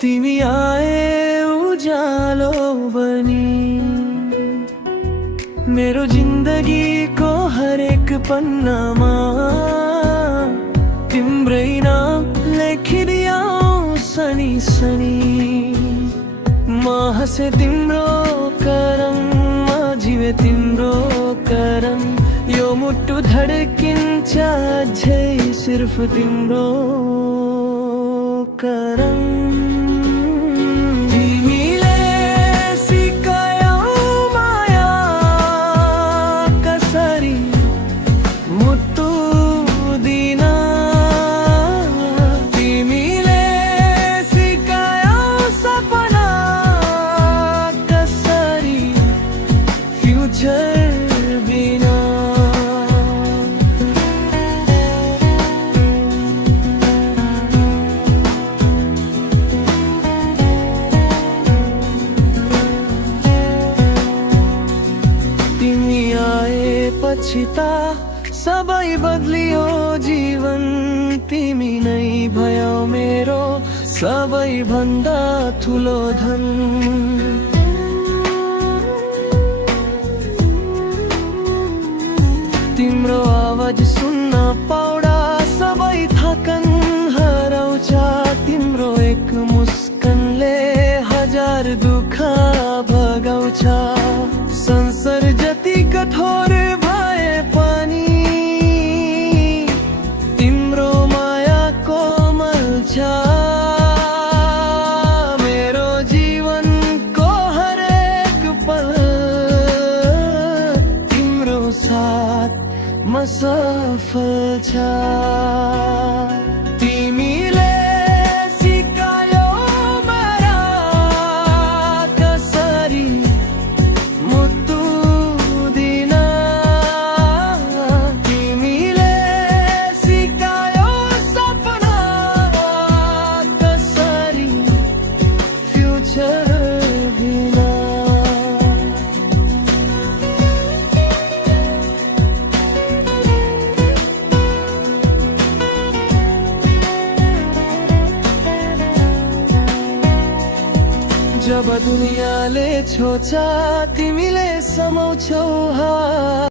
तिमी आए उजालो बनी, मेरो जिन्दगीको हरेक पन्नामा तिम्रै नाम लेखिदिया सनी सनी। म हसे तिम्रो करम, म जिवे तिम्रो करम, यो मुटु धड्किन्छ अझै सिर्फ तिम्रो करम। पछिता सबै बदलियो जीवन, तिमी नै भयो मेरो सबै भन्दा ठुलो धन। तिम्रो आवाज सुन्न पाउँदा सबै थकन हराउँछ, तिम्रो एक मुस्कानले हजार दुःख भगाउँछ। संसार जति कठोर भए पनि तिम्रो माया कोमल छ, मेरो जीवनको हरेक पल तिम्रो साथमा सफल छ। तिमीले सिकायो मलाई कसरी मुटु दिन, तिमीले सिकायो सपना कसरी फ्युचर बिना। जब दुनियाँले छोड्छ तिमीले समाउँछौ हात,